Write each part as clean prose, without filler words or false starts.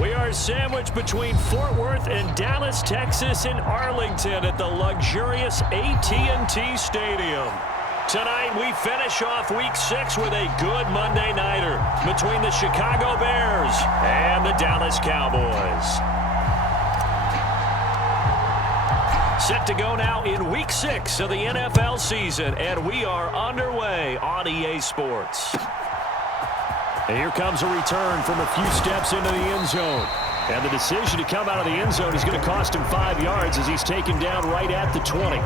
We are sandwiched between Fort Worth and Dallas, Texas, and Arlington at the luxurious AT&T Stadium. Tonight, we finish off Week 6 with a good Monday nighter between the Chicago Bears and the Dallas Cowboys. Set to go now in Week 6 of the NFL season, and we are underway on EA Sports. And here comes a return from a few steps into the end zone. And the decision to come out of the end zone is going to cost him 5 yards as he's taken down right at the 20.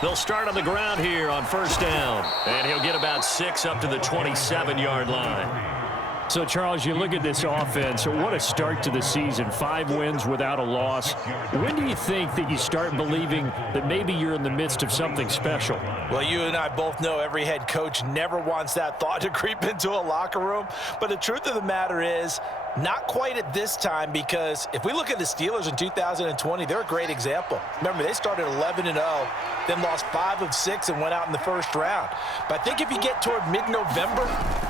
They'll start on the ground here on first down. And he'll get about 6 up to the 27-yard line. So, Charles, you look at this offense, what a start to the season. 5 wins without a loss. When do you think that you start believing that maybe you're in the midst of something special? Well, you and I both know every head coach never wants that thought to creep into a locker room. But the truth of the matter is, not quite at this time, because if we look at the Steelers in 2020, they're a great example. Remember, they started 11-0, then lost 5 of 6 and went out in the first round. But I think if you get toward mid-November,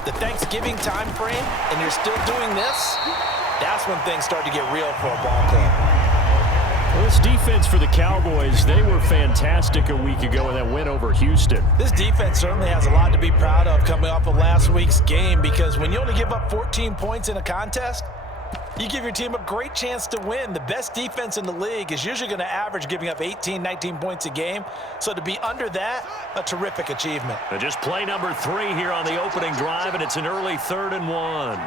the Thanksgiving time frame, and you're still doing this, that's when things start to get real for a ball club. Well, this defense for the Cowboys, they were fantastic a week ago in that win over Houston. This defense certainly has a lot to be proud of coming off of last week's game, because when you only give up 14 points in a contest, you give your team a great chance to win. The best defense in the league is usually going to average giving up 18, 19 points a game. So to be under that, a terrific achievement. And just play number 3 here on the opening drive, and it's an early 3rd and 1.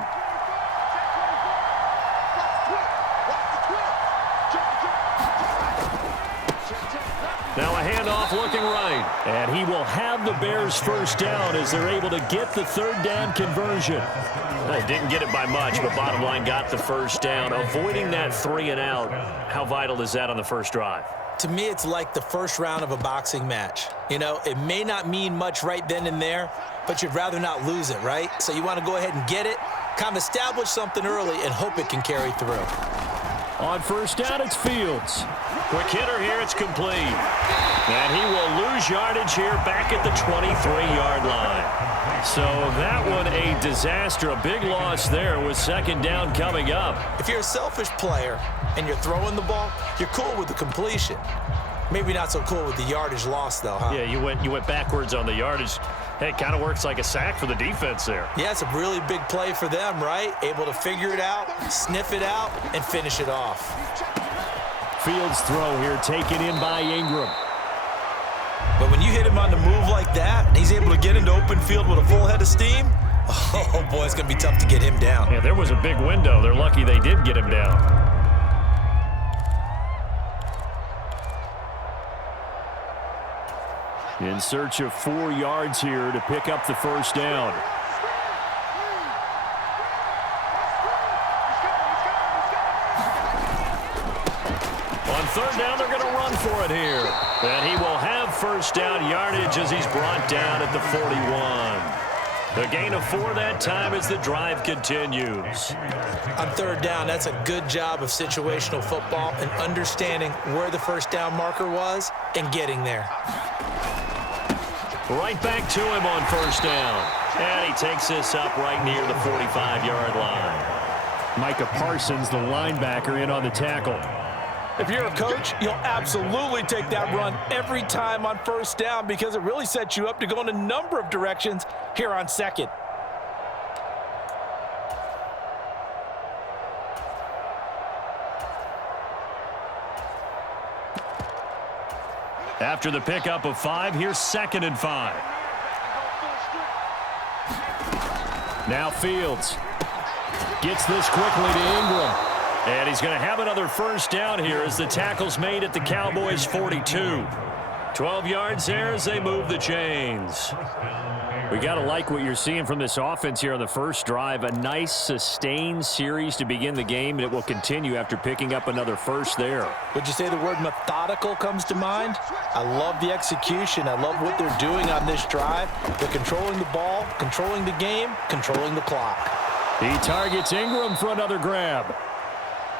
Now a handoff looking right. And he will have the Bears first down as they're able to get the 3rd down conversion. Well, didn't get it by much, but bottom line got the first down. Avoiding that 3 and out, how vital is that on the first drive? To me, it's like the first round of a boxing match. You know, it may not mean much right then and there, but you'd rather not lose it, right? So you want to go ahead and get it, kind of establish something early, and hope it can carry through. On first down, it's Fields. Quick hitter here, it's complete. And he will lose yardage here back at the 23-yard line. So that one a disaster, a big loss there with 2nd down coming up. If you're a selfish player and you're throwing the ball, you're cool with the completion. Maybe not so cool with the yardage loss, though, huh? Yeah, you went backwards on the yardage. Hey, it kind of works like a sack for the defense there. Yeah, it's a really big play for them, right? Able to figure it out, sniff it out, and finish it off. Fields' throw here taken in by Ingram. But when you hit him on the move like that, and he's able to get into open field with a full head of steam, oh, boy, it's going to be tough to get him down. Yeah, there was a big window. They're lucky they did get him down. In search of 4 yards here to pick up the first down. On 3rd down, they're going to run for it here. And he will have first down yardage as he's brought down at the 41. A gain of 4 that time as the drive continues. On 3rd down, that's a good job of situational football and understanding where the first down marker was and getting there. Right back to him on first down. And he takes this up right near the 45-yard line. Micah Parsons, the linebacker, in on the tackle. If you're a coach, you'll absolutely take that run every time on first down because it really sets you up to go in a number of directions here on 2nd. After the pickup of 5, here's 2nd and 5. Now Fields gets this quickly to Ingram. And he's going to have another first down here as the tackle's made at the Cowboys' 42. 12 yards there as they move the chains. We got to like what you're seeing from this offense here on the first drive. A nice, sustained series to begin the game, and it will continue after picking up another first there. Would you say the word methodical comes to mind? I love the execution. I love what they're doing on this drive. They're controlling the ball, controlling the game, controlling the clock. He targets Ingram for another grab.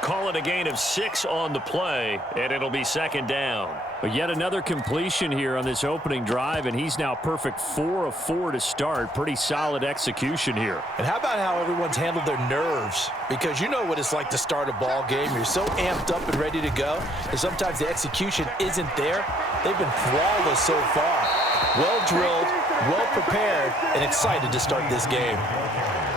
Call it a gain of 6 on the play, and it'll be second down. But yet another completion here on this opening drive, and he's now perfect 4 of 4 to start. Pretty solid execution here. And how about how everyone's handled their nerves? Because you know what it's like to start a ball game. You're so amped up and ready to go, and sometimes the execution isn't there. They've been flawless so far. Well drilled, well prepared, and excited to start this game.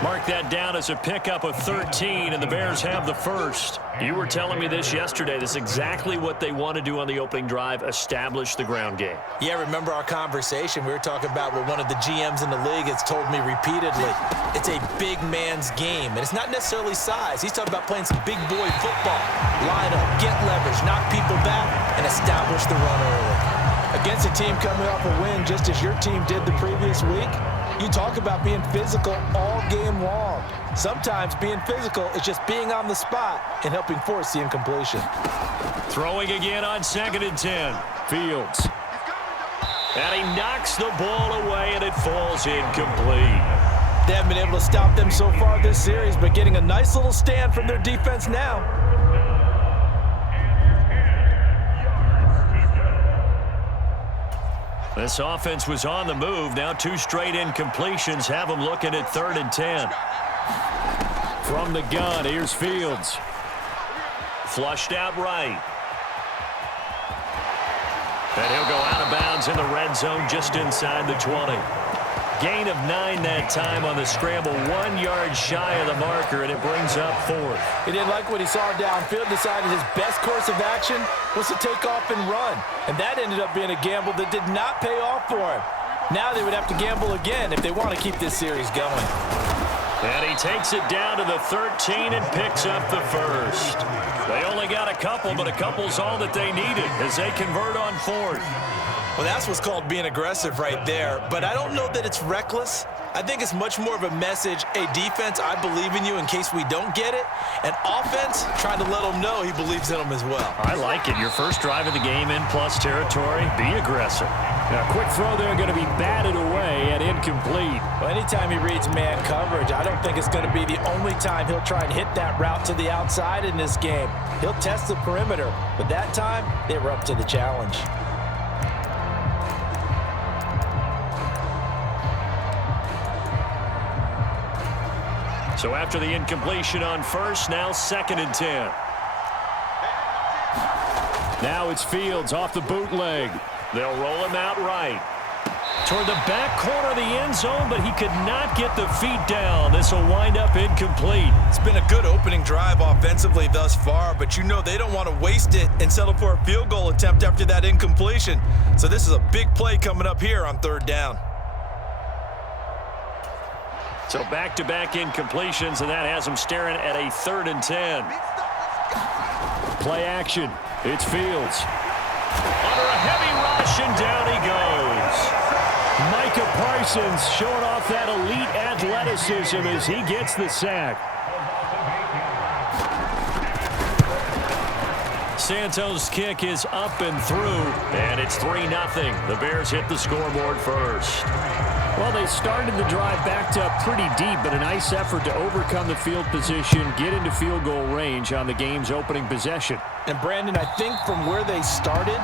Mark that down as a pickup of 13, and the Bears have the first. You were telling me this yesterday. This is exactly what they want to do on the opening drive, establish the ground game. Yeah, remember our conversation? We were talking about what one of the GMs in the league has told me repeatedly. It's a big man's game, and it's not necessarily size. He's talking about playing some big boy football. Line up, get leverage, knock people back, and establish the run early. Against a team coming off a win just as your team did the previous week, you talk about being physical all game long. Sometimes being physical is just being on the spot and helping force the incompletion. Throwing again on 2nd and 10. Fields. And he knocks the ball away, and it falls incomplete. They haven't been able to stop them so far this series, but getting a nice little stand from their defense now. This offense was on the move. Now 2 straight incompletions have them looking at 3rd and 10. From the gun, here's Fields. Flushed out right. And he'll go out of bounds in the red zone just inside the 20. Gain of 9 that time on the scramble. 1 yard shy of the marker, and it brings up 4th. He didn't like what he saw downfield, decided his best course of action was to take off and run. And that ended up being a gamble that did not pay off for him. Now they would have to gamble again if they want to keep this series going. And he takes it down to the 13 and picks up the first. They only got a couple, but a couple's all that they needed as they convert on 4th. Well, that's what's called being aggressive right there. But I don't know that it's reckless. I think it's much more of a message, hey, defense, I believe in you in case we don't get it. And offense, trying to let them know he believes in them as well. I like it. Your first drive of the game in plus territory, be aggressive. Now, quick throw there going to be batted away and incomplete. Well, anytime he reads man coverage, I don't think it's going to be the only time he'll try and hit that route to the outside in this game. He'll test the perimeter, but that time, they were up to the challenge. So after the incompletion on first, now 2nd and 10. Now it's Fields off the bootleg. They'll roll him out right. Toward the back corner of the end zone, but he could not get the feet down. This will wind up incomplete. It's been a good opening drive offensively thus far, but you know they don't want to waste it and settle for a field goal attempt after that incompletion. So this is a big play coming up here on 3rd down. So back-to-back incompletions, and that has them staring at a 3rd and 10. Play action. It's Fields. Under a heavy rush, and down he goes. Micah Parsons showing off that elite athleticism as he gets the sack. Santos' kick is up and through, and it's 3-0. The Bears hit the scoreboard first. Well, they started the drive backed up pretty deep, but a nice effort to overcome the field position, get into field goal range on the game's opening possession. And, Brandon, I think from where they started,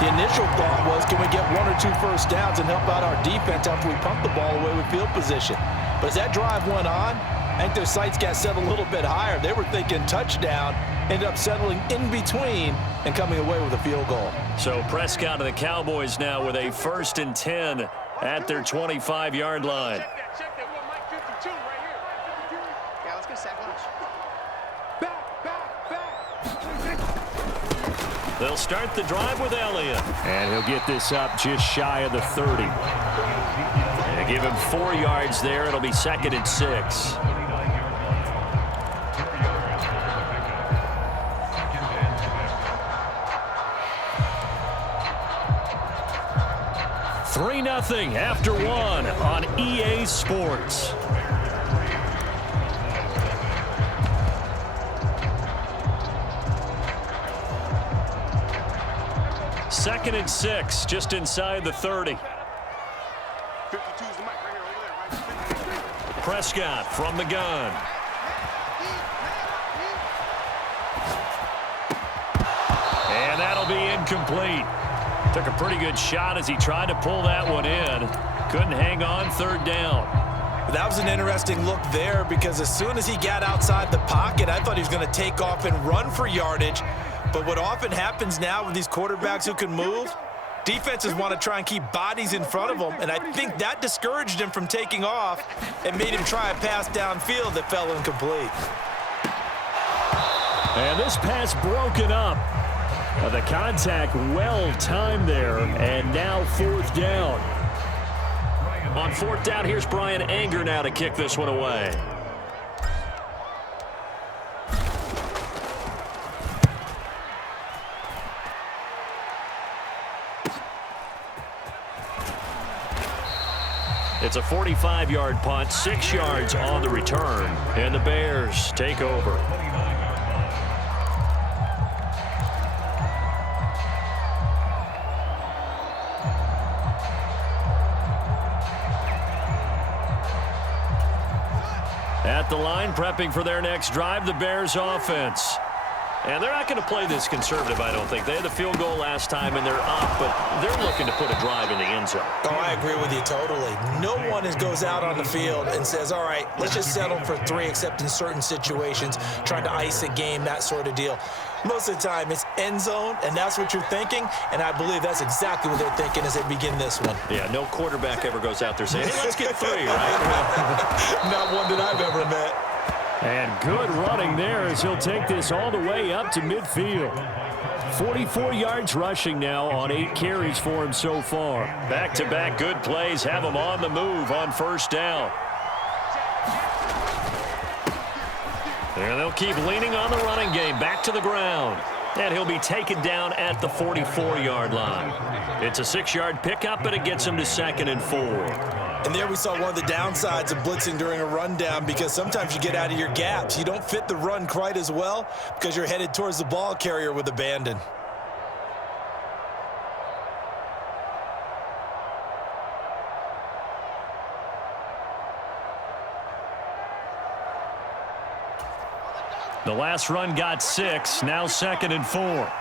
the initial thought was, can we get 1 or 2 first downs and help out our defense after we pump the ball away with field position? But as that drive went on, I think their sights got set a little bit higher. They were thinking touchdown, ended up settling in between and coming away with a field goal. So Prescott and the Cowboys now with a 1st and 10 at their 25-yard line. Check that one, Mike 52 right here. Yeah, let's get a sack lunch. Back. They'll start the drive with Elliott. And he'll get this up just shy of the 30. And give him 4 yards there. It'll be 2nd and 6. 3-0 after one on EA Sports. Second and 6, just inside the 30. 52 is the mic right here, over there, right? Prescott from the gun. And that'll be incomplete. Took a pretty good shot as he tried to pull that one in. Couldn't hang on, third down. That was an interesting look there because as soon as he got outside the pocket, I thought he was going to take off and run for yardage. But what often happens now with these quarterbacks who can move, defenses want to try and keep bodies in front of them, and I think that discouraged him from taking off and made him try a pass downfield that fell incomplete. And this pass broken up. The contact well timed there, and now fourth down. On fourth down, here's Brian Anger now to kick this one away. It's a 45-yard punt, 6 yards on the return, and the Bears take over. At the line, prepping for their next drive, the Bears offense. And they're not going to play this conservative, I don't think. They had the field goal last time, and they're up, but they're looking to put a drive in the end zone. Oh, I agree with you totally. No one goes out on the field and says, all right, let's just settle for 3, except in certain situations, trying to ice a game, that sort of deal. Most of the time, it's end zone, and that's what you're thinking, and I believe that's exactly what they're thinking as they begin this one. Yeah, no quarterback ever goes out there saying, hey, let's get 3, right? Not one that I've ever met. And good running there as he'll take this all the way up to midfield. 44 yards rushing now on 8 carries for him so far. Back-to-back good plays have him on the move on first down. And they'll keep leaning on the running game. Back to the ground. And he'll be taken down at the 44-yard line. It's a 6-yard pickup, and it gets him to 2nd and 4. And there we saw one of the downsides of blitzing during a rundown because sometimes you get out of your gaps. You don't fit the run quite as well because you're headed towards the ball carrier with abandon. The last run got 6, now 2nd and 4.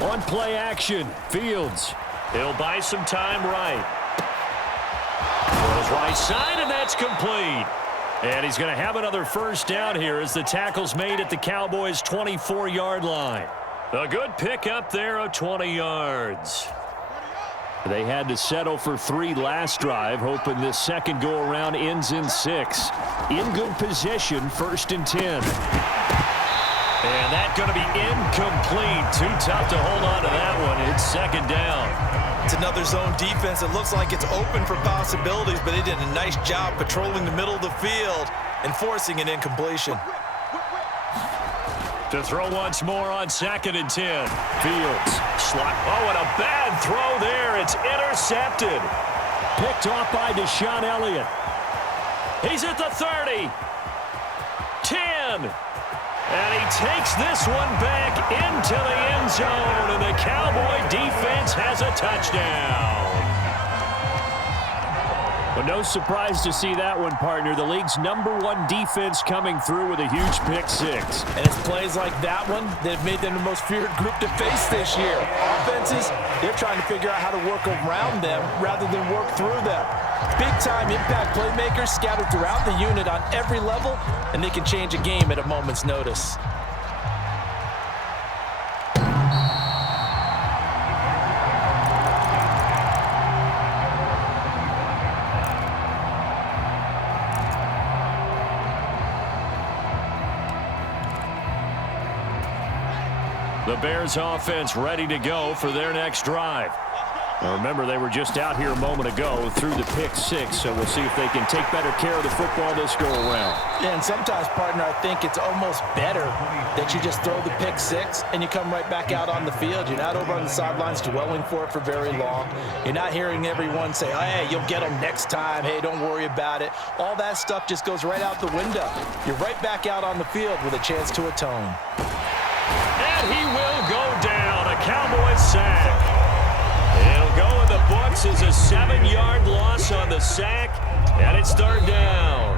On play action, Fields. He'll buy some time right. Throws right side, and that's complete. And he's going to have another first down here as the tackle's made at the Cowboys' 24-yard line. A good pickup there of 20 yards. They had to settle for 3 last drive, hoping this second go-around ends in 6. In good position, 1st and 10. And that's going to be incomplete. Too tough to hold on to that one. It's 2nd down. It's another zone defense. It looks like it's open for possibilities, but they did a nice job patrolling the middle of the field and forcing an incompletion. To throw once more on 2nd and 10. Fields. Slot. Oh, and a bad throw there. It's intercepted. Picked off by Deshaun Elliott. He's at the 30. 10. And he takes this one back into the end zone, and the Cowboy defense has a touchdown. But no surprise to see that one, partner. The league's #1 defense coming through with a huge pick-6. And it's plays like that one that have made them the most feared group to face this year. Offenses, they're trying to figure out how to work around them rather than work through them. Big-time impact playmakers scattered throughout the unit on every level, and they can change a game at a moment's notice. The Bears offense ready to go for their next drive. Now remember, they were just out here a moment ago through the pick six, so we'll see if they can take better care of the football this go-around. Yeah, and sometimes, partner, I think it's almost better that you just throw the pick six and you come right back out on the field. You're not over on the sidelines dwelling for it for very long. You're not hearing everyone say, oh, hey, you'll get them next time. Hey, don't worry about it. All that stuff just goes right out the window. You're right back out on the field with a chance to atone. And he will go down. A Cowboys sack. It'll go in the books as a 7-yard loss on the sack, and it's third down.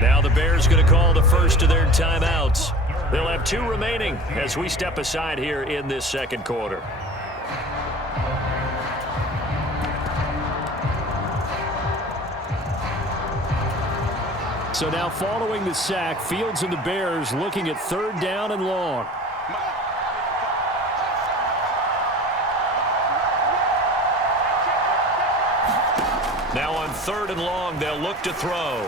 Now the Bears going to call the first of their timeouts. They'll have 2 remaining as we step aside here in this second quarter. So now following the sack, Fields and the Bears looking at third down and long. Now on third and long, they'll look to throw.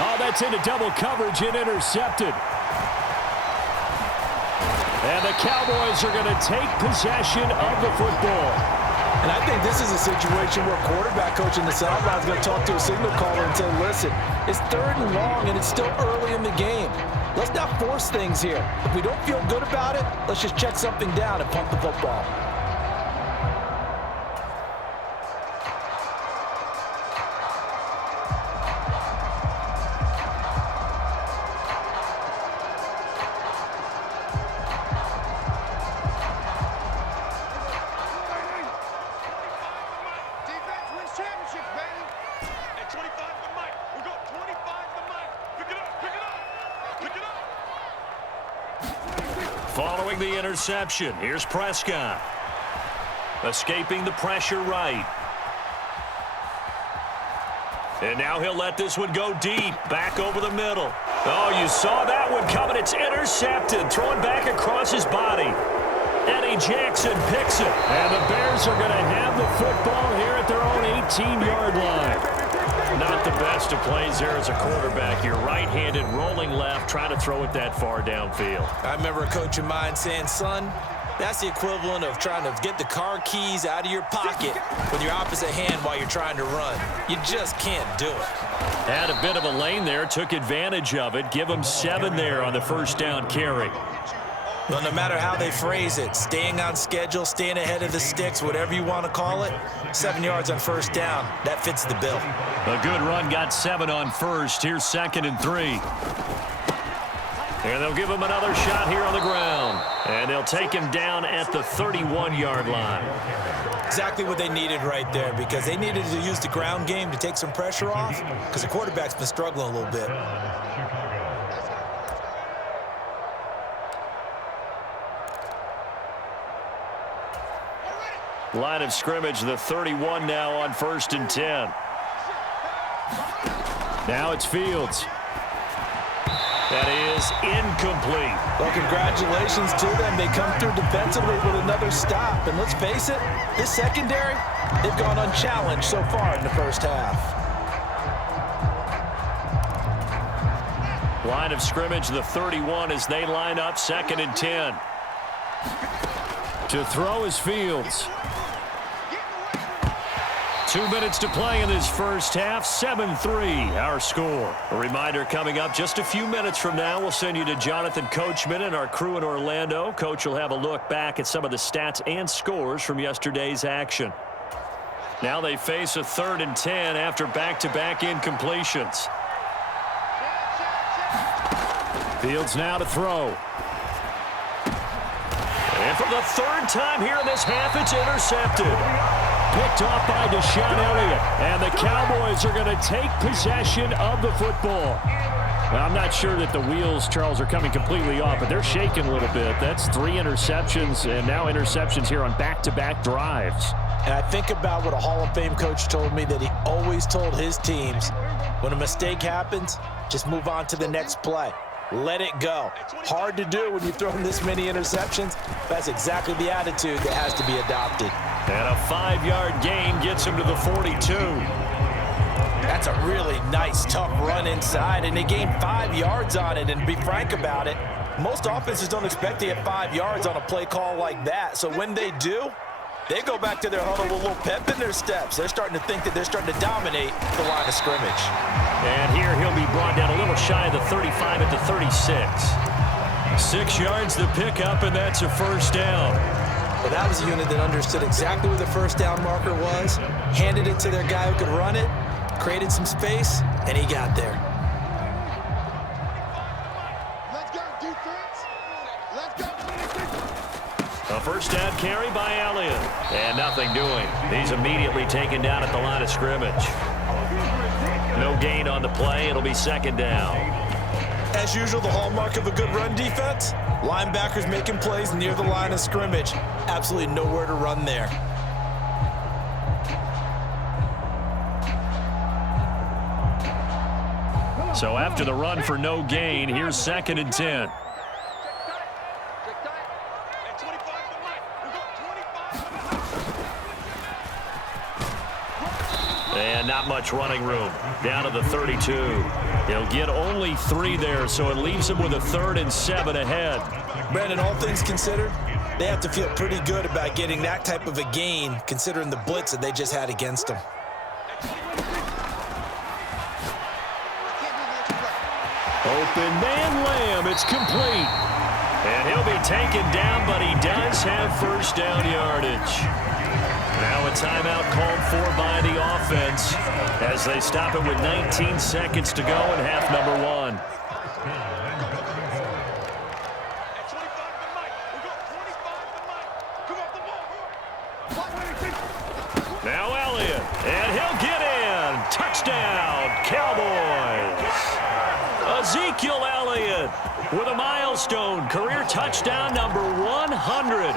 Oh, that's into double coverage and intercepted. And the Cowboys are going to take possession of the football. And I think this is a situation where quarterback coach in the sideline is going to talk to a signal caller and say, listen, it's third and long and it's still early in the game. Let's not force things here. If we don't feel good about it, let's just check something down and punt the football. Following the interception, here's Prescott. Escaping the pressure right. And now he'll let this one go deep, back over the middle. Oh, you saw that one coming. It's intercepted, throwing back across his body. Eddie Jackson picks it. And the Bears are going to have the football here at their own 18-yard line. Not the best of plays there as a quarterback. You're right-handed, rolling left, trying to throw it that far downfield. I remember a coach of mine saying, son, that's the equivalent of trying to get the car keys out of your pocket with your opposite hand while you're trying to run. You just can't do it. Had a bit of a lane there, took advantage of it. Give him 7 there on the first down carry. Well, no matter how they phrase it, staying on schedule, staying ahead of the sticks, whatever you want to call it, 7 yards on first down, that fits the bill. A good run, got 7 on first. Here's 2nd and 3. And they'll give him another shot here on the ground. And they'll take him down at the 31-yard line. Exactly what they needed right there, because they needed to use the ground game to take some pressure off, because the quarterback's been struggling a little bit. Line of scrimmage, the 31 now on 1st and 10. Now it's Fields. That is incomplete. Well, congratulations to them. They come through defensively with another stop. And let's face it, this secondary, they've gone unchallenged so far in the first half. Line of scrimmage, the 31 as they line up 2nd and 10. To throw is Fields. 2 minutes to play in this first half, 7-3 our score. A reminder coming up just a few minutes from now, we'll send you to Jonathan Coachman and our crew in Orlando. Coach will have a look back at some of the stats and scores from yesterday's action. Now they face a 3rd and 10 after back-to-back incompletions. Fields now to throw. And for the 3rd time here in this half, it's intercepted. Picked off by Deshaun Elliott. And the Cowboys are going to take possession of the football. Well, I'm not sure that the wheels, Charles, are coming completely off, but they're shaking a little bit. That's 3 interceptions, and now interceptions here on back-to-back drives. And I think about what a Hall of Fame coach told me, that he always told his teams, when a mistake happens, just move on to the next play. Let it go. Hard to do when you've thrown this many interceptions. That's exactly the attitude that has to be adopted. And a 5-yard gain gets him to the 42. That's a really nice, tough run inside, and they gained 5 yards on it. And to be frank about it, most offenses don't expect to get 5 yards on a play call like that. So when they do, they go back to their huddle with a little pep in their steps. They're starting to think that they're starting to dominate the line of scrimmage. And here he'll be brought down a little shy of the 35 at the 36. 6 yards the pickup, and that's a first down. Well, that was a unit that understood exactly where the first down marker was, handed it to their guy who could run it, created some space, and he got there. Let's go, defense. Let's go. A first down carry by Elliott. And nothing doing. He's immediately taken down at the line of scrimmage. No gain on the play. It'll be second down. As usual, the hallmark of a good run defense, linebackers making plays near the line of scrimmage. Absolutely nowhere to run there. So after the run for no gain, here's 2nd and 10. And not much running room. Down to the 32. He'll get only 3 there, so it leaves him with a 3rd and 7 ahead. Brandon, all things considered, they have to feel pretty good about getting that type of a gain, considering the blitz that they just had against them. Open man Lamb. It's complete. And he'll be taken down, but he does have first down yardage. Now a timeout called for by the offense as they stop it with 19 seconds to go in half number 1. Now Elliott, and he'll get in. Touchdown, Cowboys. Ezekiel Elliott with a milestone career touchdown number 100.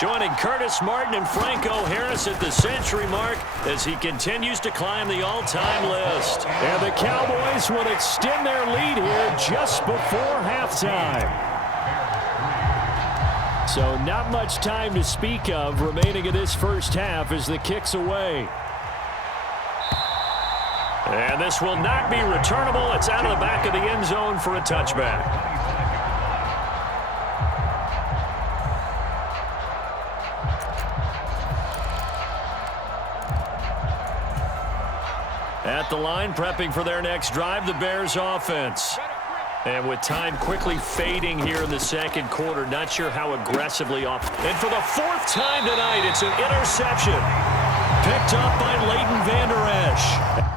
Joining Curtis Martin and Franco Harris at the century mark as he continues to climb the all-time list. And the Cowboys will extend their lead here just before halftime. So not much time to speak of remaining in this first half as the kick's away. And this will not be returnable. It's out of the back of the end zone for a touchback. At the line, prepping for their next drive, the Bears offense. And with time quickly fading here in the second quarter, not sure how aggressively off. And for the 4th time tonight, it's an interception. Picked up by Leighton Vander Esch.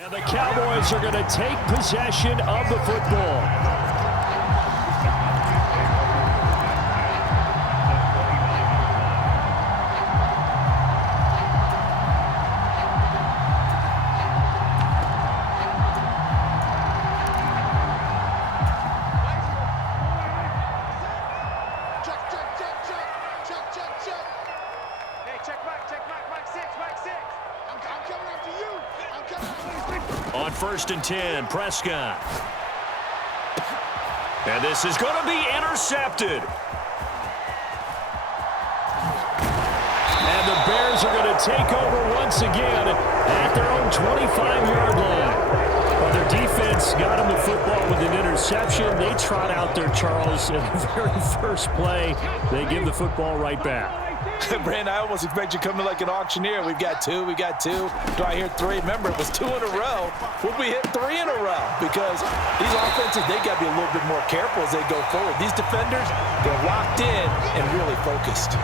And the Cowboys are going to take possession of the football. On 1st and 10, Prescott. And this is going to be intercepted. And the Bears are going to take over once again at their own 25-yard line. Well, their defense got them the football with an interception. They trot out there, Charles, in the very first play. They give the football right back. Brandon, I almost expect you coming like an auctioneer. We've got 2, we got 2. Do I hear 3? Remember, it was 2 in a row. Would we hit 3 in a row? Because these offenses, they got to be a little bit more careful as they go forward. These defenders, they're locked in and really focused.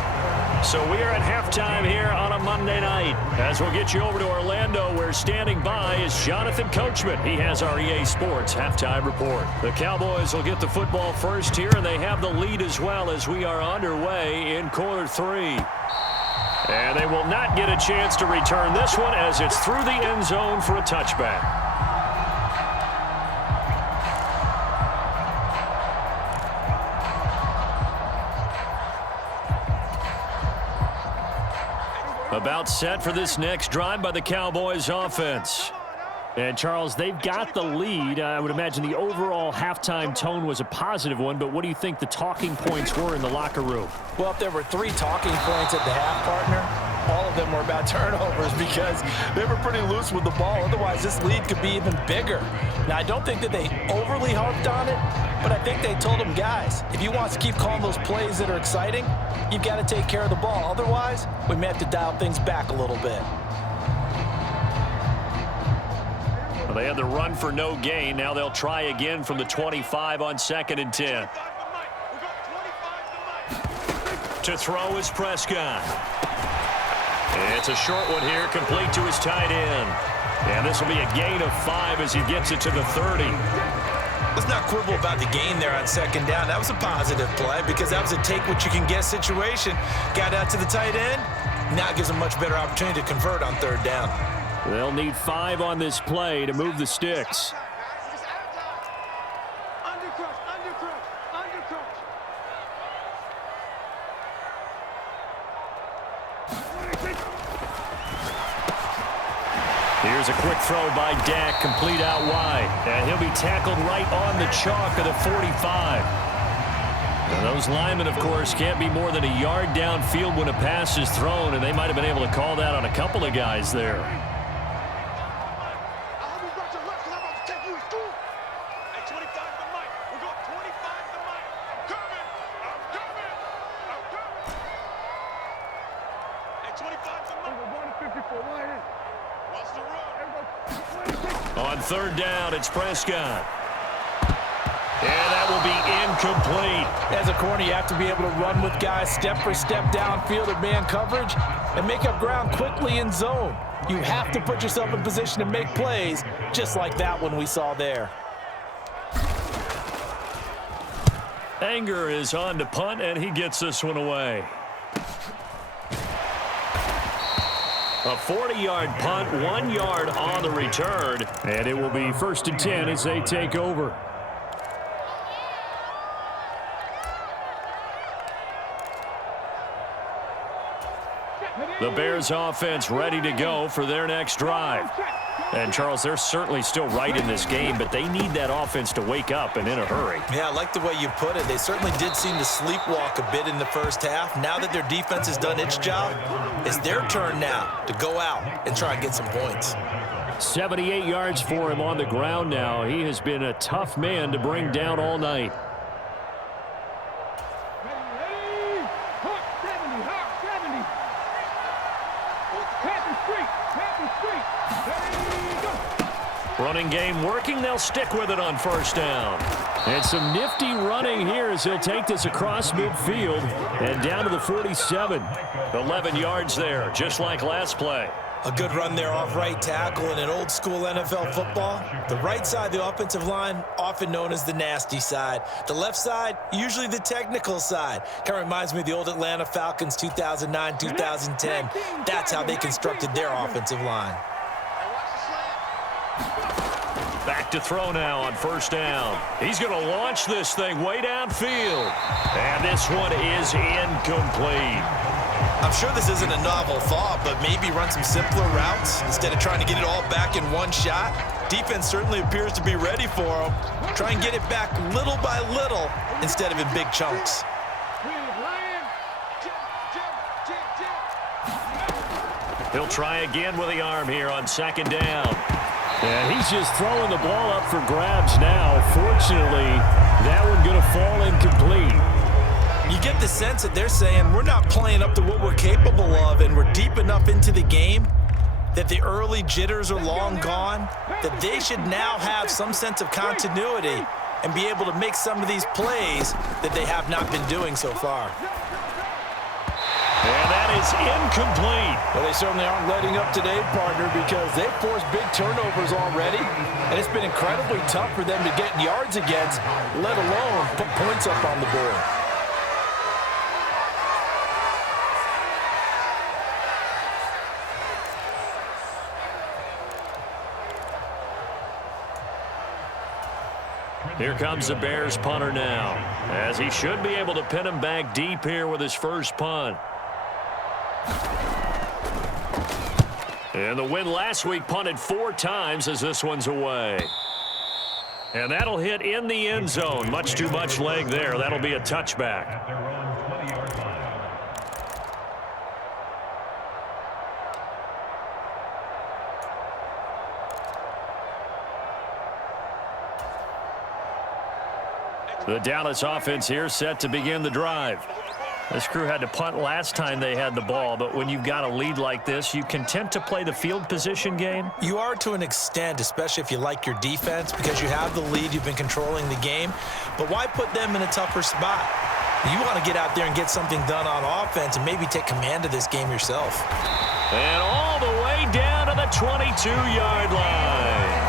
So we are at halftime here on a Monday night. As we'll get you over to Orlando, where standing by is Jonathan Coachman. He has our EA Sports halftime report. The Cowboys will get the football first here, and they have the lead as well as we are underway in quarter 3. And they will not get a chance to return this one as it's through the end zone for a touchback. About set for this next drive by the Cowboys offense. And, Charles, they've got the lead. I would imagine the overall halftime tone was a positive one, but what do you think the talking points were in the locker room? Well, if there were 3 talking points at the half, partner, all of them were about turnovers because they were pretty loose with the ball. Otherwise, this lead could be even bigger. Now, I don't think that they overly harped on it, but I think they told them, guys, if you want to keep calling those plays that are exciting, you've got to take care of the ball. Otherwise, we may have to dial things back a little bit. Well, they had the run for no gain. Now they'll try again from the 25 on 2nd and 10. To throw is Prescott. It's a short one here, complete to his tight end. And this will be a gain of 5 as he gets it to the 30. Let's not quibble about the gain there on 2nd down. That was a positive play because that was a take-what-you-can-get situation. Got out to the tight end. Now it gives them a much better opportunity to convert on 3rd down. They'll need 5 on this play to move the sticks. Here's a quick throw by Dak, complete out wide. And he'll be tackled right on the chalk of the 45. Now those linemen, of course, can't be more than a yard downfield when a pass is thrown, and they might have been able to call that on a couple of guys there. On 3rd down, it's Prescott. And that will be incomplete. As a corner, you have to be able to run with guys step for step downfield at man coverage and make up ground quickly in zone. You have to put yourself in position to make plays, just like that one we saw there. Anger is on to punt, and he gets this one away. A 40-yard punt, 1 yard on the return, and it will be 1st and 10 as they take over. The Bears offense ready to go for their next drive. And, Charles, they're certainly still right in this game, but they need that offense to wake up and in a hurry. Yeah, I like the way you put it. They certainly did seem to sleepwalk a bit in the first half. Now that their defense has done its job, it's their turn now to go out and try and get some points. 78 yards for him on the ground now. He has been a tough man to bring down all night. Running game working. They'll stick with it on 1st down. And some nifty running here as he'll take this across midfield and down to the 47. 11 yards there, just like last play. A good run there off right tackle in an old school NFL football. The right side of the offensive line, often known as the nasty side. The left side, usually the technical side. Kind of reminds me of the old Atlanta Falcons 2009, 2010. That's how they constructed their offensive line. Back to throw now on 1st down. He's going to launch this thing way downfield. And this one is incomplete. I'm sure this isn't a novel thought, but maybe run some simpler routes instead of trying to get it all back in one shot. Defense certainly appears to be ready for him. Try and get it back little by little instead of in big chunks. He'll try again with the arm here on 2nd down. And he's just throwing the ball up for grabs now. Fortunately, that one going to fall incomplete. You get the sense that they're saying we're not playing up to what we're capable of, and we're deep enough into the game that the early jitters are long gone, that they should now have some sense of continuity and be able to make some of these plays that they have not been doing so far. And that is incomplete. Well, they certainly aren't letting up today, partner, because they've forced big turnovers already, and it's been incredibly tough for them to get yards against, let alone put points up on the board. Here comes the Bears punter now, as he should be able to pin him back deep here with his first punt. And the win last week punted 4 times as this one's away. And that'll hit in the end zone. Much too much leg there. That'll be a touchback. The Dallas offense here set to begin the drive. This crew had to punt last time they had the ball, but when you've got a lead like this, you content to play the field position game? You are to an extent, especially if you like your defense, because you have the lead, you've been controlling the game. But why put them in a tougher spot? You want to get out there and get something done on offense and maybe take command of this game yourself. And all the way down to the 22-yard line.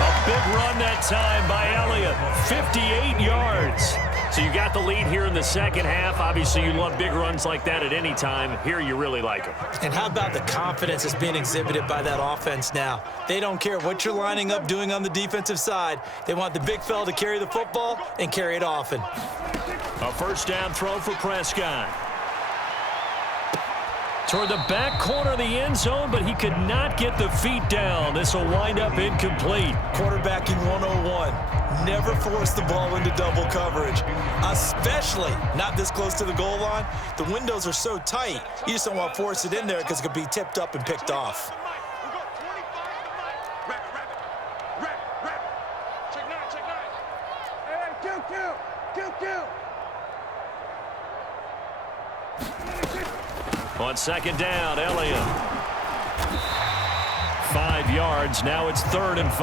A big run that time by Elliott, 58 yards. So you got the lead here in the second half. Obviously, you love big runs like that at any time. Here, you really like them. And how about the confidence that's being exhibited by that offense now? They don't care what you're lining up doing on the defensive side. They want the big fella to carry the football and carry it often. A first down throw for Prescott. Toward the back corner of the end zone, but he could not get the feet down. This will wind up incomplete. Quarterbacking 101. Never force the ball into double coverage, especially not this close to the goal line. The windows are so tight, you just don't want to force it in there because it could be tipped up and picked off. On second down, Elliott. 5 yards. Now it's 3rd and 5.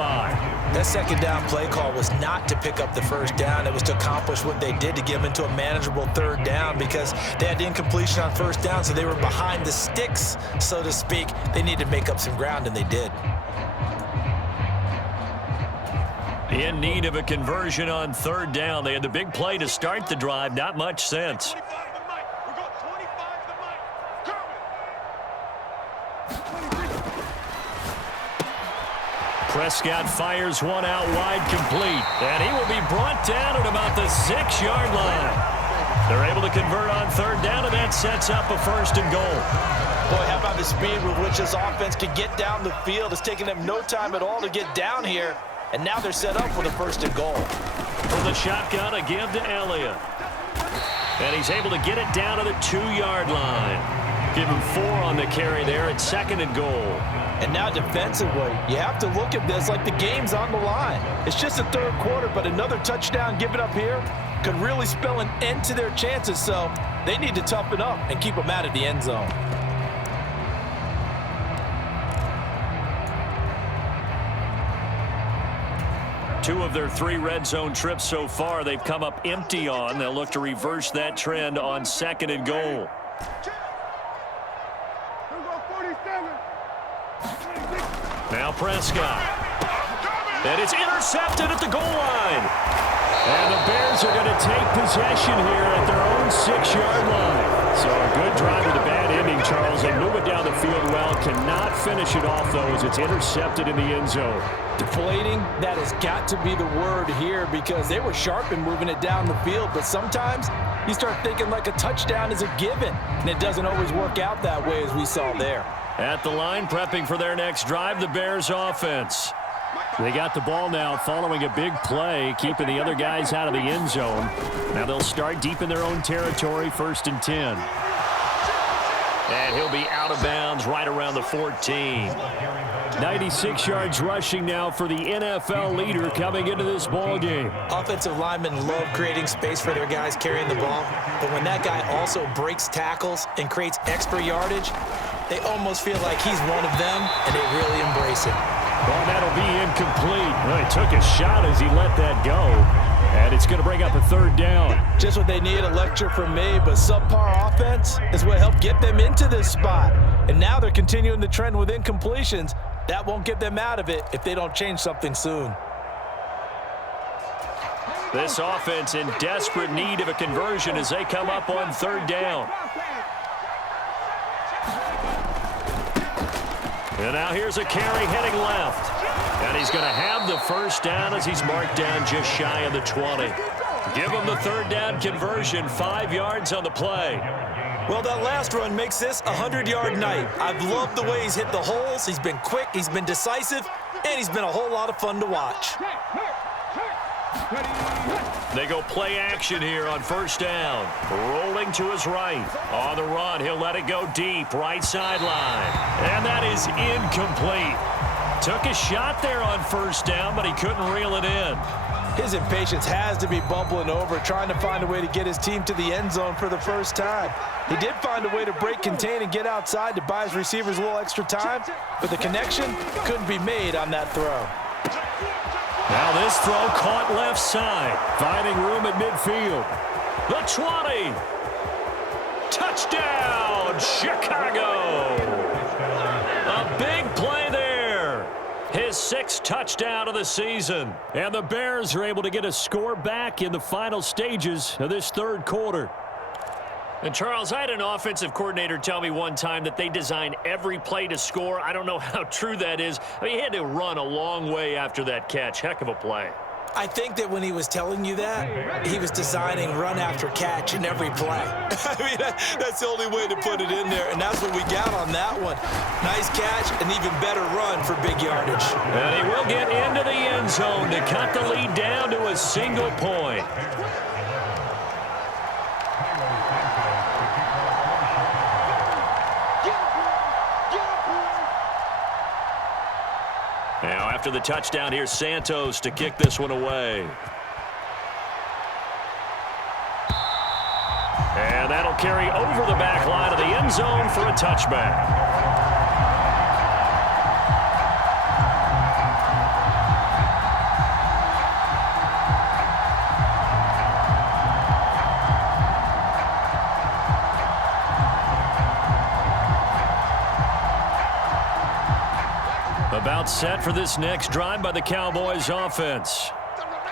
That second down play call was not to pick up the first down. It was to accomplish what they did to get them into a manageable 3rd down because they had incompletion on first down, so they were behind the sticks, so to speak. They needed to make up some ground, and they did. In need of a conversion on 3rd down. They had the big play to start the drive. Not much sense. Prescott fires one out wide, complete. And he will be brought down at about the 6-yard line. They're able to convert on 3rd down, and that sets up a 1st and goal. Boy, how about the speed with which this offense could get down the field? It's taking them no time at all to get down here. And now they're set up for the 1st and goal. From the shotgun, a give to Elliott. And he's able to get it down to the 2-yard line. Give him 4 on the carry there at 2nd and goal. And now defensively, you have to look at this like the game's on the line. It's just the 3rd quarter, but another touchdown given up here could really spell an end to their chances. So they need to toughen up and keep them out of the end zone. Two of their 3 red zone trips so far, they've come up empty on. They'll look to reverse that trend on 2nd and goal. Now Prescott. And it's intercepted at the goal line. And the Bears are going to take possession here at their own 6-yard line. So a good drive with a bad ending, Charles. They move it down the field well. Cannot finish it off, though, as it's intercepted in the end zone. Deflating, that has got to be the word here because they were sharp in moving it down the field. But sometimes you start thinking like a touchdown is a given. And it doesn't always work out that way as we saw there. At the line, prepping for their next drive, the Bears offense. They got the ball now following a big play, keeping the other guys out of the end zone. Now they'll start deep in their own territory, 1st and 10. And he'll be out of bounds right around the 14. 96 yards rushing now for the NFL leader coming into this ball game. Offensive linemen love creating space for their guys carrying the ball. But when that guy also breaks tackles and creates extra yardage, they almost feel like he's one of them, and they really embrace it. Well, that'll be incomplete. Well, he took a shot as he let that go. And it's going to bring up a 3rd down. Just what they need, a lecture from me, but subpar offense is what helped get them into this spot. And now they're continuing the trend with incompletions. That won't get them out of it if they don't change something soon. This offense in desperate need of a conversion as they come up on 3rd down. And now here's a carry heading left. And he's going to have the 1st down as he's marked down just shy of the 20. Give him the 3rd down conversion, 5 yards on the play. Well, that last run makes this a 100-yard night. I've loved the way he's hit the holes. He's been quick, he's been decisive, and he's been a whole lot of fun to watch. They go play action here on first down. Rolling to his right. On the run, he'll let it go deep, right sideline. And that is incomplete. Took a shot there on first down, but he couldn't reel it in. His impatience has to be bubbling over, trying to find a way to get his team to the end zone for the first time. He did find a way to break contain and get outside to buy his receivers a little extra time, but the connection couldn't be made on that throw. Now this throw caught left side, finding room at midfield. The 20. Touchdown, Chicago. A big play there. His 6th touchdown of the season. And the Bears are able to get a score back in the final stages of this third quarter. And, Charles, I had an offensive coordinator tell me one time that they design every play to score. I don't know how true that is. I mean, he had to run a long way after that catch. Heck of a play. I think that when he was telling you that, he was designing run after catch in every play. I mean, that's the only way to put it in there, and that's what we got on that one. Nice catch, an even better run for big yardage. And he will get into the end zone to cut the lead down to a single point. Now, after the touchdown, here's Santos to kick this one away. And that'll carry over the back line of the end zone for a touchback. About set for this next drive by the Cowboys offense.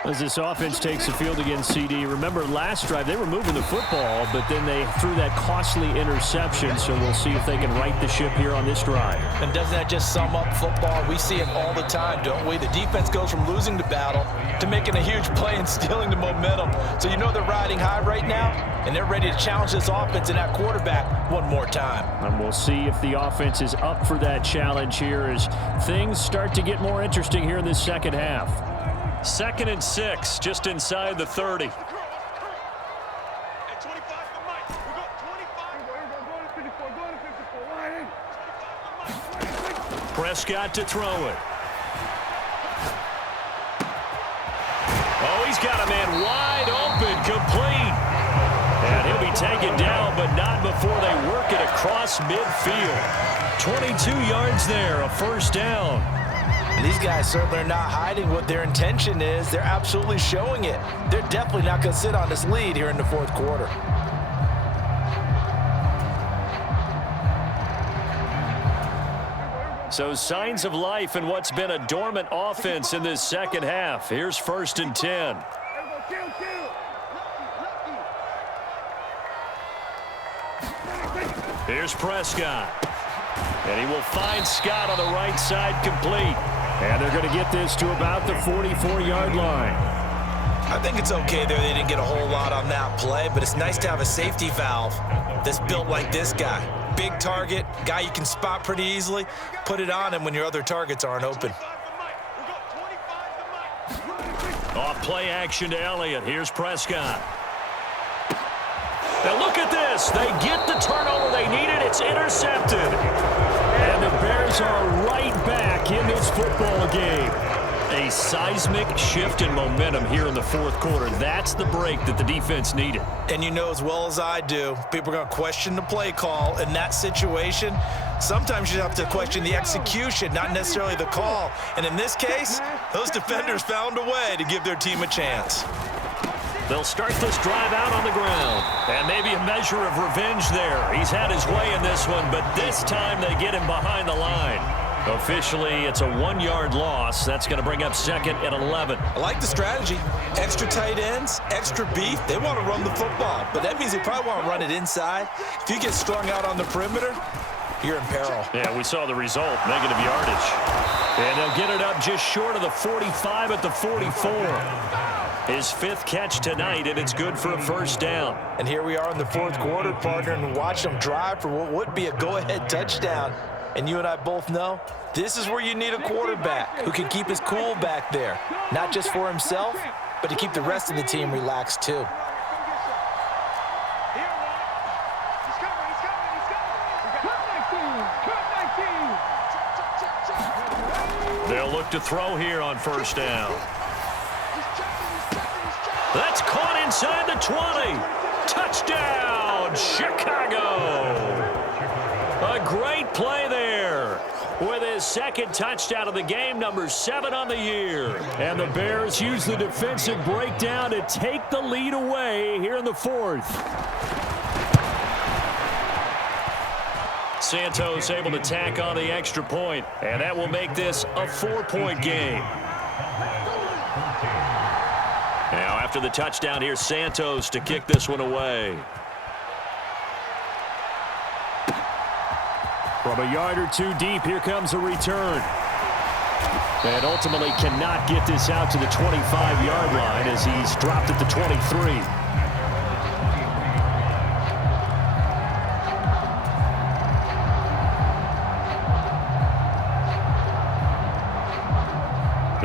As this offense takes the field against CD, remember last drive they were moving the football, but then they threw that costly interception, so we'll see if they can right the ship here on this drive. And doesn't that just sum up football? We see it all the time, don't we? The defense goes from losing the battle to making a huge play and stealing the momentum. So you know they're riding high right now, and they're ready to challenge this offense and that quarterback one more time. And we'll see if the offense is up for that challenge here as things start to get more interesting here in this second half. 2nd and 6, just inside the 30. Prescott to throw it. Oh, he's got a man wide open, complete. And he'll be taken down, but not before they work it across midfield. 22 yards there, a first down. And these guys certainly are not hiding what their intention is. They're absolutely showing it. They're definitely not going to sit on this lead here in the fourth quarter. So signs of life in what's been a dormant offense in this second half. Here's 1st and 10. Here's Prescott. And he will find Scott on the right side complete. And they're going to get this to about the 44-yard line. I think it's okay there. They didn't get a whole lot on that play, but it's nice to have a safety valve that's built like this guy. Big target, guy you can spot pretty easily. Put it on him when your other targets aren't open. Off play action to Elliott. Here's Prescott. Now look at this. They get the turnover they needed. It's intercepted. And the Bears are right back in this football game. A seismic shift in momentum here in the fourth quarter. That's the break that the defense needed. And you know as well as I do, people are going to question the play call in that situation. Sometimes you have to question the execution, not necessarily the call. And in this case, those defenders found a way to give their team a chance. They'll start this drive out on the ground. And maybe a measure of revenge there. He's had his way in this one, but this time they get him behind the line. Officially, it's a 1-yard loss. That's going to bring up 2nd and 11. I like the strategy. Extra tight ends, extra beef. They want to run the football, but that means they probably want to run it inside. If you get strung out on the perimeter, you're in peril. Yeah, we saw the result, negative yardage. And they'll get it up just short of the 45 at the 44. His 5th catch tonight, and it's good for a first down. And here we are in the 4th quarter, partner, and watch them drive for what would be a go-ahead touchdown. And you and I both know this is where you need a quarterback who can keep his cool back there, not just for himself, but to keep the rest of the team relaxed too. They'll look to throw here on first down. That's caught inside the 20. Touchdown, Chicago. A great play there with his 2nd touchdown of the game, number 7 on the year. And the Bears use the defensive breakdown to take the lead away here in the 4th. Santos able to tack on the extra point, and that will make this a 4-point game. Now, after the touchdown, here's Santos to kick this one away. From a yard or 2 deep, here comes a return. And ultimately cannot get this out to the 25-yard line as he's dropped at the 23.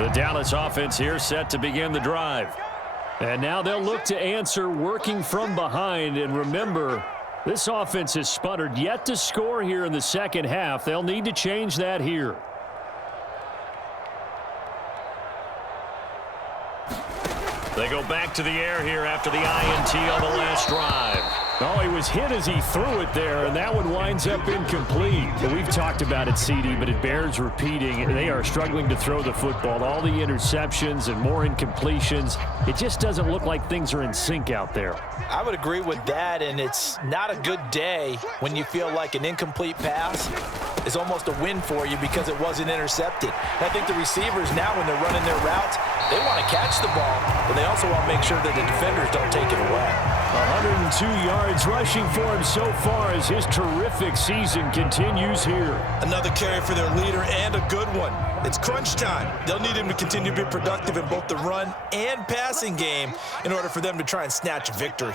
The Dallas offense here set to begin the drive. And now they'll look to answer working from behind. And remember, this offense has sputtered yet to score here in the second half. They'll need to change that here. They go back to the air here after the INT on the last drive. Oh, he was hit as he threw it there, and that one winds up incomplete. But we've talked about it, CD, but it bears repeating. They are struggling to throw the football. All the interceptions and more incompletions. It just doesn't look like things are in sync out there. I would agree with that, and it's not a good day when you feel like an incomplete pass is almost a win for you because it wasn't intercepted. And I think the receivers now, when they're running their routes, they want to catch the ball, but they also want to make sure that the defenders don't take it away. 102 yards rushing for him so far as his terrific season continues here. Another carry for their leader and a good one. It's crunch time. They'll need him to continue to be productive in both the run and passing game in order for them to try and snatch a victory.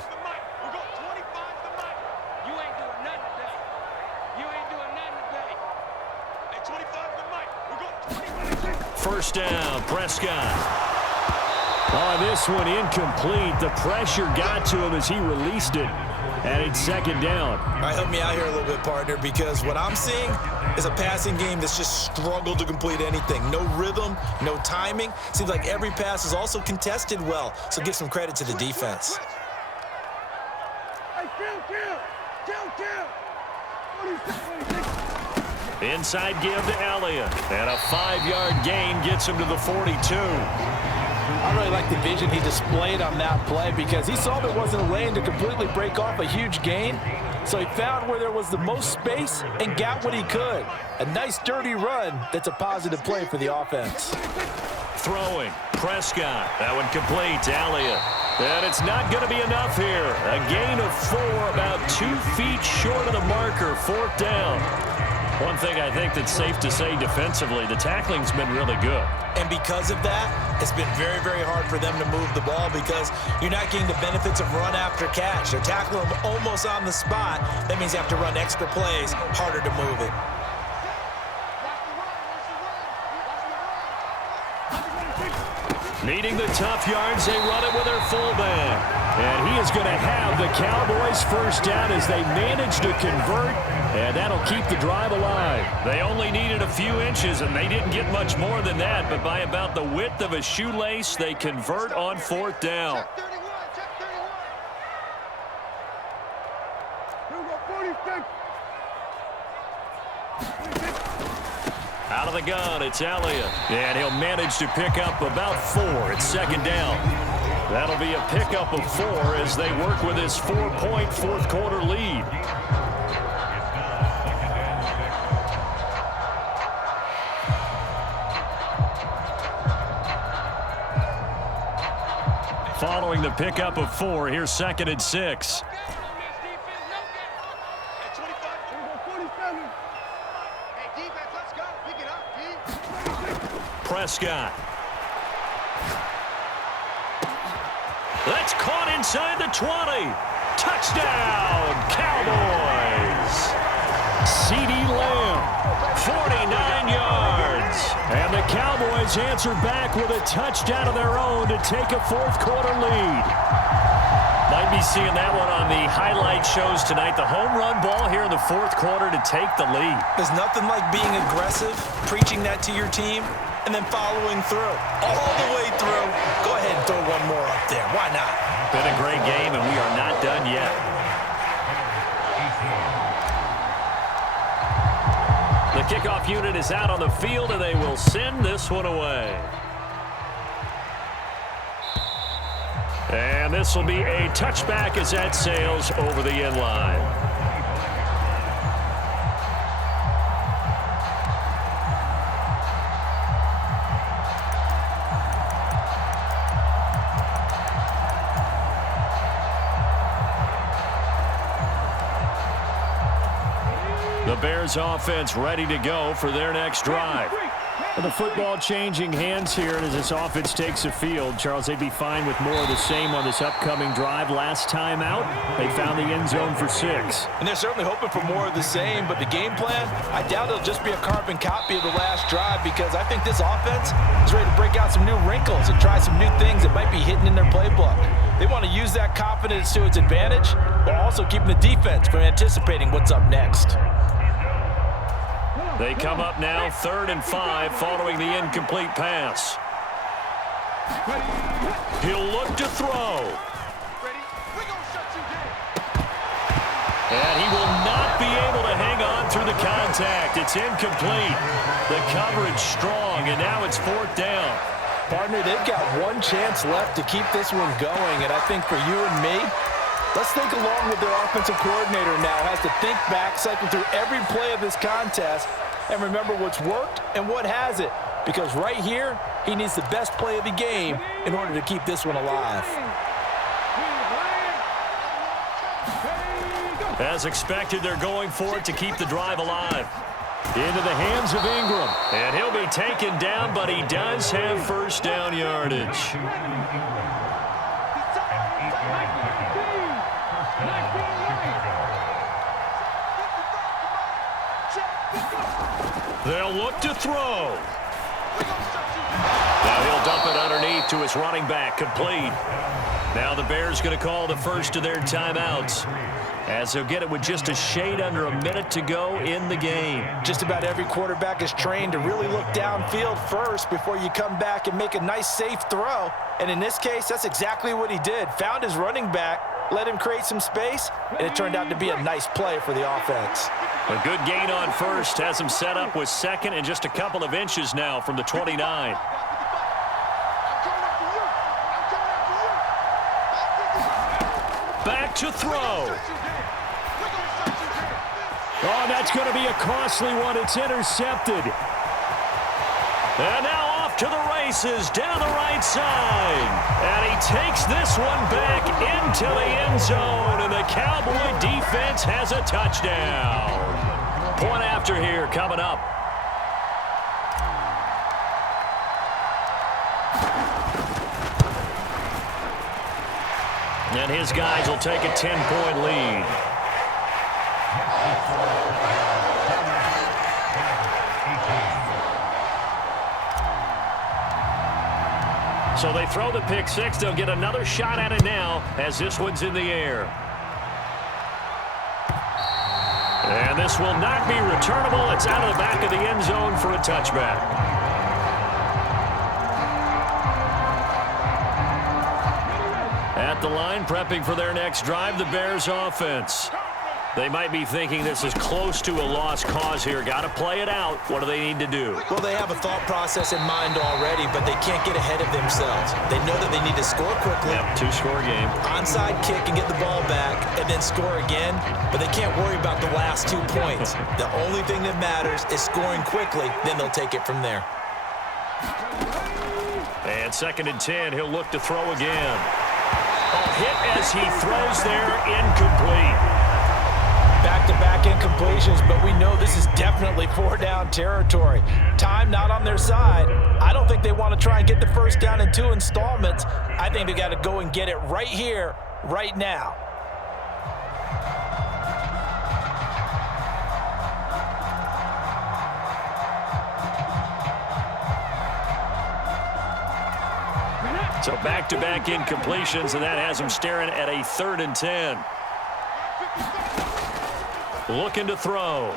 First down, Prescott. Oh, this one incomplete. The pressure got to him as he released it. And it's second down. All right, help me out here a little bit, partner, because what I'm seeing is a passing game that's just struggled to complete anything. No rhythm, no timing. Seems like every pass is also contested well, so give some credit to the defense. Inside give to Elliott. And a 5-yard gain gets him to the 42. I really like the vision he displayed on that play because he saw there wasn't a lane to completely break off a huge gain. So he found where there was the most space and got what he could. A nice dirty run that's a positive play for the offense. Throwing, Prescott. That one complete to Elliott. And it's not going to be enough here. A gain of 4, about 2 feet short of the marker, 4th down. One thing I think that's safe to say defensively, the tackling's been really good. And because of that, it's been very, very hard for them to move the ball because you're not getting the benefits of run after catch. They're tackling them almost on the spot. That means you have to run extra plays, harder to move it. Needing the tough yards, they run it with their fullback. And he is going to have the Cowboys first down as they manage to convert, and that'll keep the drive alive. They only needed a few inches, and they didn't get much more than that, but by about the width of a shoelace, they convert on 4th down. Out of the gun, it's Elliott. And he'll manage to pick up about 4. It's second down. That'll be a pickup of 4 as they work with this 4-point 4th quarter lead. Following the pickup of 4, here's 2nd and 6. Prescott. inside the 20. Touchdown, Cowboys. CeeDee Lamb, 49 yards. And the Cowboys answer back with a touchdown of their own to take a fourth-quarter lead. Might be seeing that one on the highlight shows tonight. The home run ball here in the fourth quarter to take the lead. There's nothing like being aggressive, preaching that to your team, and then following through. All the way through. Go ahead and throw one more up there. Why not? Been a great game, and we are not done yet. The kickoff unit is out on the field, and they will send this one away. And this will be a touchback as that sails over the end line. The Bears offense ready to go for their next drive. The football changing hands here, and as this offense takes the field, Charles, they'd be fine with more of the same on this upcoming drive. Last time out, they found the end zone for 6. And they're certainly hoping for more of the same, but the game plan, I doubt it'll just be a carbon copy of the last drive, because I think this offense is ready to break out some new wrinkles and try some new things that might be hidden in their playbook. They want to use that confidence to its advantage, while also keeping the defense from anticipating what's up next. They come up now 3rd and 5 following the incomplete pass. He'll look to throw. And he will not be able to hang on through the contact. It's incomplete. The coverage strong, and now it's 4th down. Partner, they've got one chance left to keep this one going, and I think for you and me, let's think along with their offensive coordinator now. Has to think back, cycle through every play of this contest, and remember what's worked and what hasn't. Because right here, he needs the best play of the game in order to keep this one alive. As expected, they're going for it to keep the drive alive. Into the hands of Ingram. And he'll be taken down, but he does have first down yardage. They'll look to throw. Now he'll dump it underneath to his running back, complete. Now the Bears going to call the first of their timeouts, as they'll get it with just a shade under a minute to go in the game. Just about every quarterback is trained to really look downfield first before you come back and make a nice, safe throw. And in this case, that's exactly what he did. Found his running back, let him create some space, and it turned out to be a nice play for the offense. A good gain on first has him set up with second and just a couple of inches now from the 29. Back to throw. Oh, that's going to be a costly one. It's intercepted. And now off to the races down the right side. And he takes this one back into the end zone. And the Cowboy defense has a touchdown. Point after here coming up. And his guys will take a 10-point lead. So they throw the pick six. They'll get another shot at it now as this one's in the air. And this will not be returnable. It's out of the back of the end zone for a touchback. At the line, prepping for their next drive, the Bears offense. They might be thinking this is close to a lost cause here. Got to play it out. What do they need to do? Well, they have a thought process in mind already, but they can't get ahead of themselves. They know that they need to score quickly. Yep, two-score game. Onside kick and get the ball back and then score again, but they can't worry about the last 2 points. The only thing that matters is scoring quickly, then they'll take it from there. And 2nd and 10, he'll look to throw again. A hit as he throws there, incomplete. Back-to-back incompletions, but we know this is definitely 4-down territory. Time not on their side. I don't think they want to try and get the first down in 2 installments. I think they got to go and get it right here, right now. So back-to-back incompletions, and that has him staring at a 3rd and 10. Looking to throw.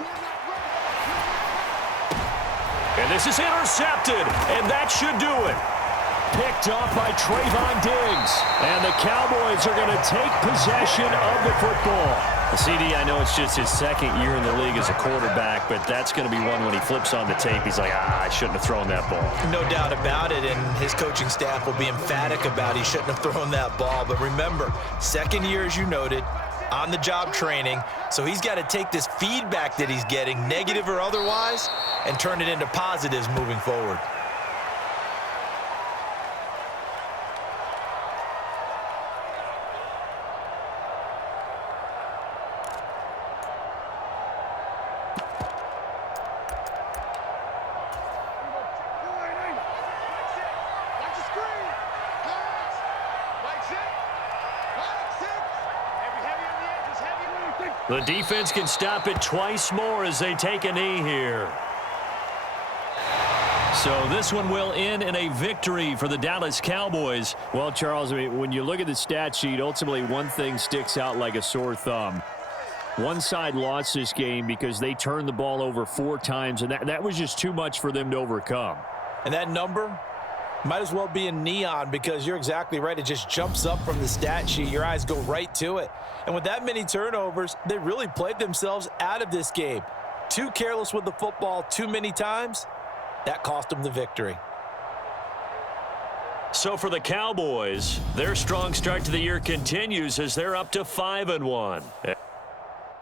And this is intercepted, and that should do it. Picked off by Trayvon Diggs. And the Cowboys are going to take possession of the football. CD, I know it's just his 2nd year in the league as a quarterback, but that's going to be one when he flips on the tape. He's like, I shouldn't have thrown that ball. No doubt about it, and his coaching staff will be emphatic about he shouldn't have thrown that ball. But remember, 2nd year, as you noted, on-the-job training, so he's got to take this feedback that he's getting, negative or otherwise, and turn it into positives moving forward. The defense can stop it twice more as they take a knee here. So this one will end in a victory for the Dallas Cowboys. Well, Charles, I mean, when you look at the stat sheet, ultimately one thing sticks out like a sore thumb. One side lost this game because they turned the ball over 4 times, and that was just too much for them to overcome. And that number might as well be in neon, because you're exactly right. It just jumps up from the stat sheet. Your eyes go right to it. And with that many turnovers, they really played themselves out of this game. Too careless with the football too many times. That cost them the victory. So for the Cowboys, their strong start to the year continues as they're up to 5-1.